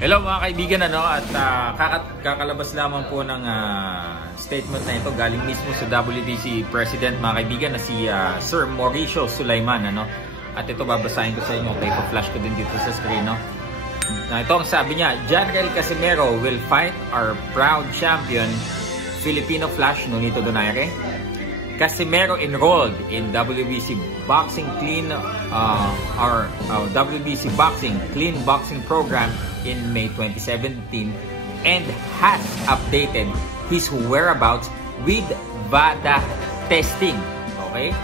Hello mga kaibigan, at kakalabas lamang po ng statement na ito galing mismo sa WBC President mga kaibigan na si Sir Mauricio Sulaiman, At ito babasahin ko sa inyo, okay, pa-flash ko din dito sa screen, Na ito ang sabi niya, Janriel Casimero will fight our proud champion Filipino Flash Nonito Donaire. Casimero enrolled in WBC Boxing WBC Boxing Clean Boxing Program in May 2017 and has updated his whereabouts with VADA testing. Okay?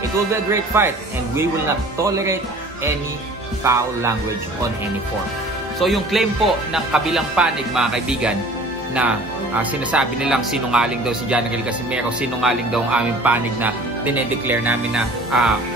It will be a great fight and we will not tolerate any foul language on any form. So yung claim po ng kabilang panig mga kaibigan na sinasabi nilang sinungaling daw si Janriel Casimero, sinungaling daw ang aming panig na dinedeclare namin na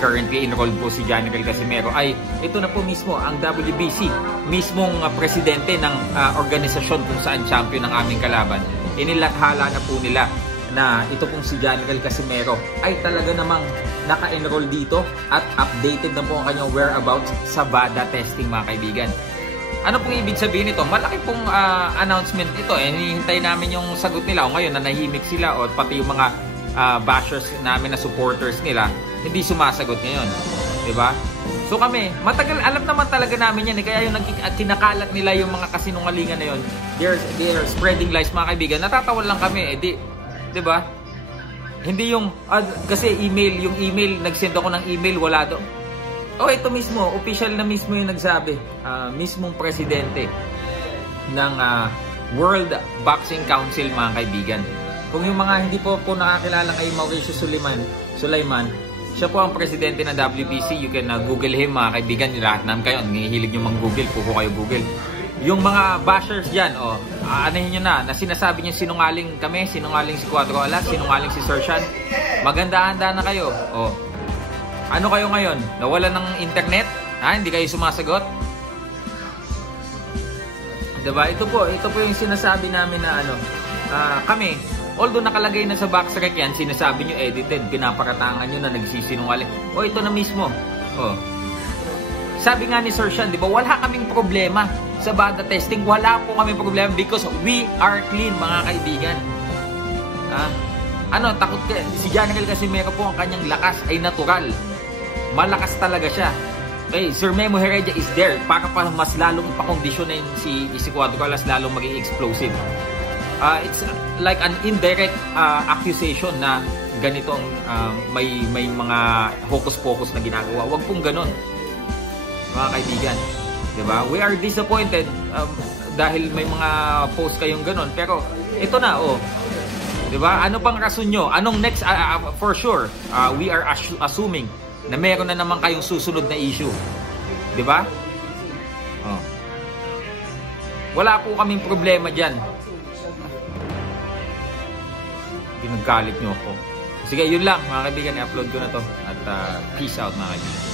currently enrolled po si Janriel Casimero, ay ito na po mismo ang WBC, mismong presidente ng organisasyon kung saan champion ng aming kalaban. Inilathala na po nila na ito pong si Janriel Casimero ay talaga namang naka-enroll dito at updated na po ang kanyang whereabouts sa VADA testing mga kaibigan. Ano pong ibig sabihin nito? Malaki pong announcement ito. Hinihintay namin yung sagot nila. O ngayon, nanahimik sila o pati yung mga bashers namin na supporters nila, hindi sumasagot ngayon. Diba? So kami, matagal, alam naman talaga namin yan. Kaya yung kinakalat nila yung mga kasinungalingan na yun, they're spreading lies mga kaibigan. Natatawa lang kami. Diba? Hindi yung, kasi yung email, nag-send ako ng email, wala doon. Ito mismo, official na mismo yung nagsabi, mismong presidente ng World Boxing Council mga kaibigan. Kung yung mga hindi po nakakilala kay Mauricio Sulaiman, siya po ang presidente ng WBC. You can Google him mga kaibigan, lahat naman kayo, hihilig nyo mag-Google, pupo kayo Google. Yung mga bashers dyan, anahin nyo na sinasabi nyo sinungaling kami, sinungaling si Cuadro Alas, sinungaling si Sir Sean, maganda-handa na kayo. Ano kayo ngayon? Nawala ng internet? Hindi kayo sumasagot? Diba? Ito po yung sinasabi namin na kami, although nakalagay na sa BoxRec yan, sinasabi nyo edited, pinaparatangan nyo na nagsisinungaling. Ito na mismo. Sabi nga ni Sir Sean, diba, wala kaming problema sa VADA testing. Wala po kaming problema because we are clean, mga kaibigan. Takot ka? Si Janriel Casimero po, ang kanyang lakas ay natural. Malakas talaga siya. Okay, Sir Memo Heredia is there para pa mas lalong ipakondisyonin si Cuadro Alas, lalong maging explosive. It's like an indirect accusation na ganito ang may mga hocus-pocus na ginagawa. Huwag pong ganon, mga kaibigan. Diba? We are disappointed dahil may mga post kayong ganon. Pero ito na, diba? Ano pang rason nyo? Anong next? For sure, we are assuming na meron na naman kayong susunod na issue. Diba? Wala po kaming problema dyan. Pinagkalit nyo ako. Sige, yun lang mga kaibigan. I-upload ko na to. At peace out mga kaibigan.